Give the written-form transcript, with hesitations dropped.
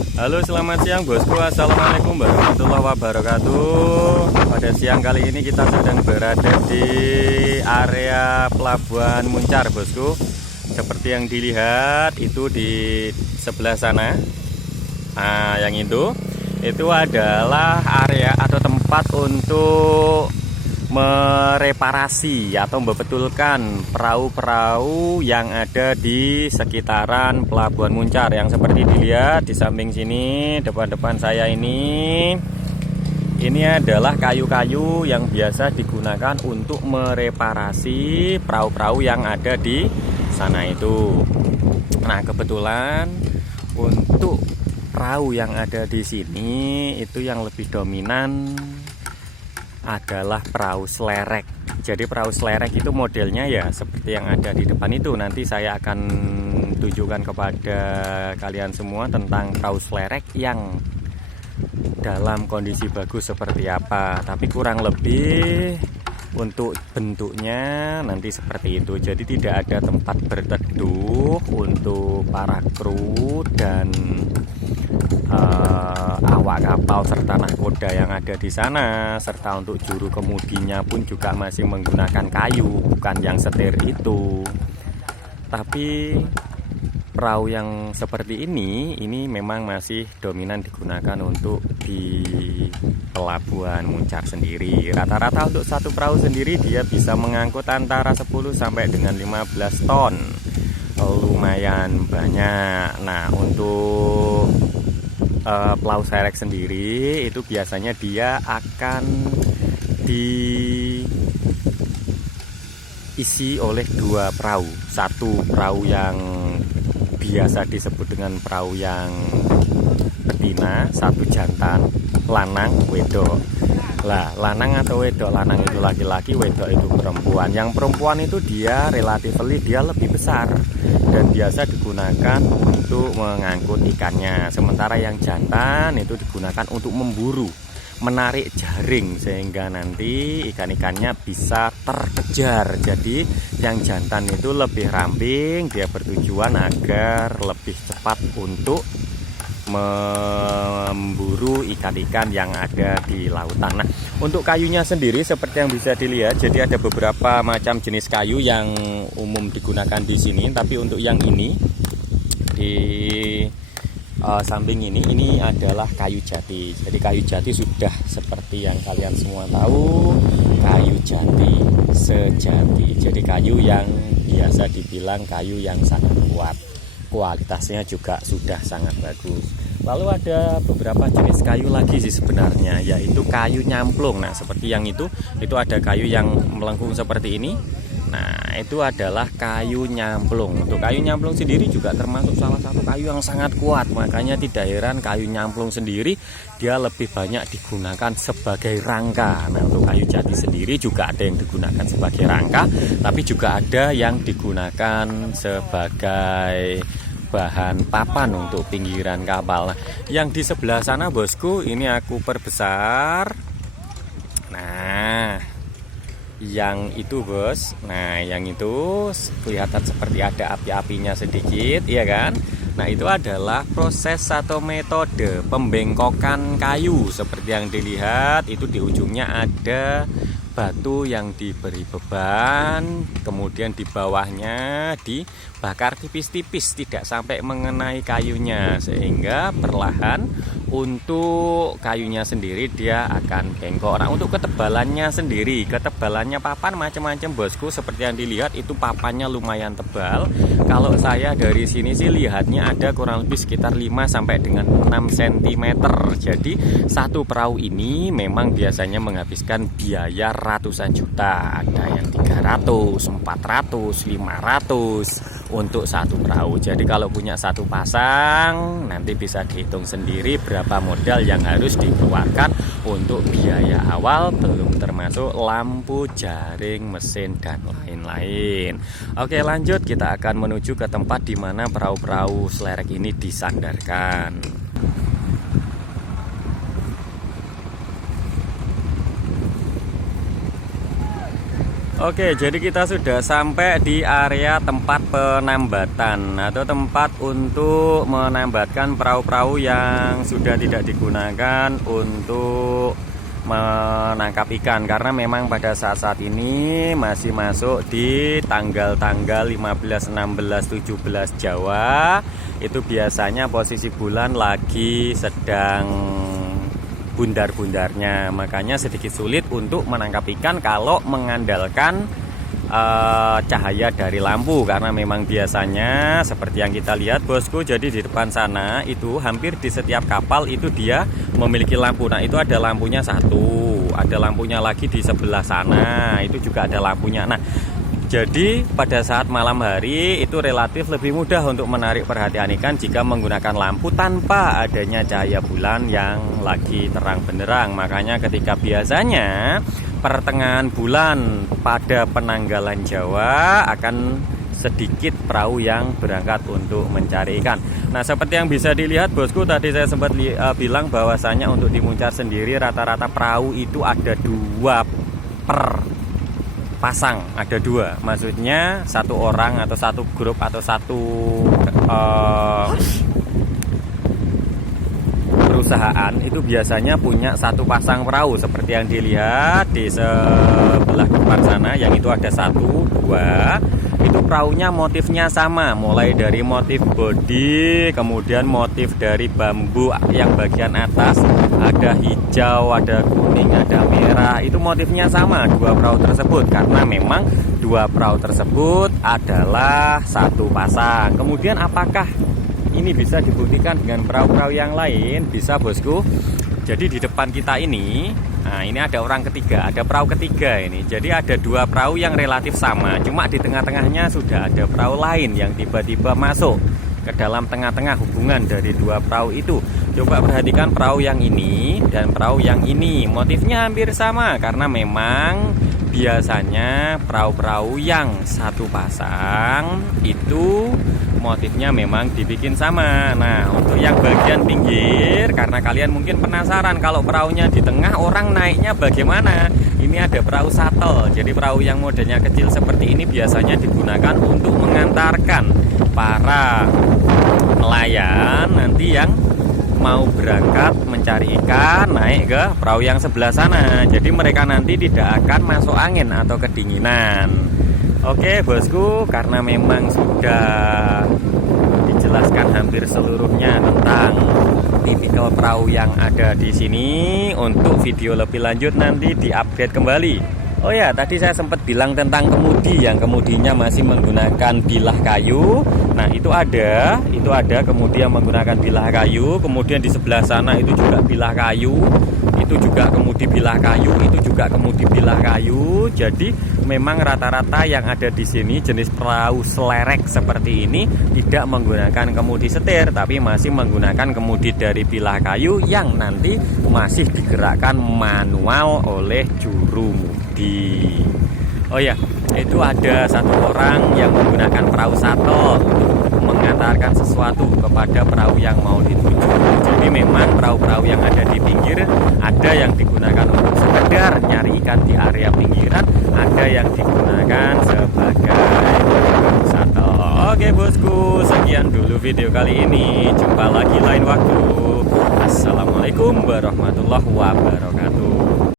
Halo, selamat siang bosku. Assalamualaikum warahmatullahi wabarakatuh. Pada siang kali ini kita sedang berada di area Pelabuhan Muncar bosku. Seperti yang dilihat itu di sebelah sana. Nah, yang itu adalah area atau tempat untuk mereparasi atau membetulkan perahu-perahu yang ada di sekitaran Pelabuhan Muncar. Yang seperti dilihat di samping sini, depan-depan saya ini adalah kayu-kayu yang biasa digunakan untuk mereparasi perahu-perahu yang ada di sana itu. Nah, kebetulan untuk perahu yang ada di sini itu yang lebih dominan adalah perahu selerek. Jadi perahu selerek itu modelnya ya seperti yang ada di depan itu. Nanti saya akan tunjukkan kepada kalian semua tentang perahu selerek yang dalam kondisi bagus seperti apa. Tapi kurang lebih untuk bentuknya nanti seperti itu. Jadi tidak ada tempat berteduh untuk para kru dan awak kapal serta nahkoda yang ada di sana, serta untuk juru kemudinya pun juga masih menggunakan kayu, bukan yang setir itu. Tapi perahu yang seperti ini memang masih dominan digunakan untuk di Pelabuhan Muncar sendiri. Rata-rata untuk satu perahu sendiri dia bisa mengangkut antara 10 sampai dengan 15 ton. Lumayan banyak. Nah, untuk perahu selerek sendiri itu biasanya dia akan diisi oleh dua perahu. Satu perahu yang biasa disebut dengan perahu yang betina, satu jantan, lanang, wedok. Lah, lanang atau wedok, lanang itu laki-laki, wedok itu perempuan. Yang perempuan itu dia relatifly dia lebih besar dan biasa digunakan untuk mengangkut ikannya. Sementara yang jantan itu digunakan untuk memburu, menarik jaring sehingga nanti ikan-ikannya bisa terkejar. Jadi yang jantan itu lebih ramping, dia bertujuan agar lebih cepat untuk memburu ikan-ikan yang ada di lautan. Nah, untuk kayunya sendiri seperti yang bisa dilihat, jadi ada beberapa macam jenis kayu yang umum digunakan di sini. Tapi untuk yang ini di samping ini adalah kayu jati. Jadi kayu jati sudah seperti yang kalian semua tahu, kayu jati sejati. Jadi kayu yang biasa dibilang kayu yang sangat kuat. Kualitasnya juga sudah sangat bagus. Lalu ada beberapa jenis kayu lagi sih sebenarnya, yaitu kayu nyamplung. Nah, seperti yang itu ada kayu yang melengkung seperti ini. Nah, itu adalah kayu nyamplung. Untuk kayu nyamplung sendiri juga termasuk salah satu kayu yang sangat kuat. Makanya tidak heran kayu nyamplung sendiri dia lebih banyak digunakan sebagai rangka. Nah, untuk kayu jati sendiri juga ada yang digunakan sebagai rangka, tapi juga ada yang digunakan sebagai bahan papan untuk pinggiran kapal. Nah, yang di sebelah sana bosku, ini aku perbesar. Nah, yang itu bos, nah yang itu kelihatan seperti ada api-apinya sedikit, ya kan? Nah, itu adalah proses atau metode pembengkokan kayu. Seperti yang dilihat, itu di ujungnya ada batu yang diberi beban, kemudian di bawahnya dibakar tipis-tipis, tidak sampai mengenai kayunya, sehingga perlahan untuk kayunya sendiri dia akan bengkok. Nah, untuk ketebalannya sendiri, ketebalannya papan macam-macam bosku. Seperti yang dilihat itu papannya lumayan tebal. Kalau saya dari sini sih lihatnya ada kurang lebih sekitar 5 sampai dengan 6 cm. Jadi satu perahu ini memang biasanya menghabiskan biaya ratusan juta. Ada yang 300, 400, 500 untuk satu perahu. Jadi kalau punya satu pasang, nanti bisa dihitung sendiri berapa modal yang harus dikeluarkan untuk biaya awal, belum termasuk lampu, jaring, mesin, dan lain-lain. Oke, lanjut, kita akan menuju ke tempat di mana perahu-perahu selerek ini disandarkan. Oke, jadi kita sudah sampai di area tempat penambatan atau tempat untuk menambatkan perahu-perahu yang sudah tidak digunakan untuk menangkap ikan, karena memang pada saat-saat ini masih masuk di tanggal-tanggal 15, 16, 17 Jawa. Itu biasanya posisi bulan lagi sedang bundar-bundarnya, makanya sedikit sulit untuk menangkap ikan kalau mengandalkan cahaya dari lampu, karena memang biasanya seperti yang kita lihat bosku, jadi di depan sana itu hampir di setiap kapal itu dia memiliki lampu. Nah itu ada lampunya satu, ada lampunya lagi di sebelah sana, itu juga ada lampunya. Nah jadi pada saat malam hari itu relatif lebih mudah untuk menarik perhatian ikan jika menggunakan lampu tanpa adanya cahaya bulan yang lagi terang benderang. Makanya ketika biasanya pertengahan bulan pada penanggalan Jawa akan sedikit perahu yang berangkat untuk mencari ikan. Nah seperti yang bisa dilihat bosku, tadi saya sempat bilang bahwasanya untuk di Muncar sendiri rata-rata perahu itu ada 2 per pasang, ada 2, maksudnya satu orang atau satu grup atau satu perusahaan itu biasanya punya 1 pasang perahu seperti yang dilihat di sebelah depan sana, yang itu ada 1, 2. Itu perahunya motifnya sama, mulai dari motif bodi, kemudian motif dari bambu yang bagian atas ada hijau, ada kuning, ada merah. Itu motifnya sama 2 perahu tersebut, karena memang 2 perahu tersebut adalah 1 pasang. Kemudian apakah ini bisa dibuktikan dengan perahu-perahu yang lain? Bisa bosku. Jadi di depan kita ini, nah ini ada orang ketiga, ada perahu ketiga ini. Jadi ada 2 perahu yang relatif sama, cuma di tengah-tengahnya sudah ada perahu lain yang tiba-tiba masuk ke dalam tengah-tengah hubungan dari 2 perahu itu. Coba perhatikan perahu yang ini dan perahu yang ini, motifnya hampir sama, karena memang biasanya perahu-perahu yang 1 pasang itu motifnya memang dibikin sama. Nah untuk yang bagian pinggir, karena kalian mungkin penasaran kalau perahunya di tengah orang naiknya bagaimana, ini ada perahu shuttle. Jadi perahu yang modelnya kecil seperti ini biasanya digunakan untuk mengantarkan para nelayan nanti yang mau berangkat mencari ikan naik ke perahu yang sebelah sana. Jadi mereka nanti tidak akan masuk angin atau kedinginan. Oke bosku, karena memang sudah dijelaskan hampir seluruhnya tentang tipikal perahu yang ada di sini, untuk video lebih lanjut nanti diupdate kembali. Oh ya, tadi saya sempat bilang tentang kemudi, yang kemudinya masih menggunakan bilah kayu. Nah itu ada kemudi yang menggunakan bilah kayu, kemudian di sebelah sana itu juga bilah kayu, itu juga kemudi bilah kayu, itu juga kemudi bilah kayu. Jadi memang rata-rata yang ada di sini jenis perahu selerek seperti ini tidak menggunakan kemudi setir, tapi masih menggunakan kemudi dari bilah kayu yang nanti masih digerakkan manual oleh juru mudi. Oh ya, itu ada 1 orang yang menggunakan perahu shuttle untuk mengantarkan sesuatu kepada perahu yang mau dituju. Jadi memang perahu-perahu yang ada di pinggir ada yang digunakan untuk sekedar nyari ikan di area pinggiran, ada yang digunakan sebagai perahu shuttle. Oke bosku, sekian dulu video kali ini. Jumpa lagi lain waktu. Assalamualaikum warahmatullahi wabarakatuh.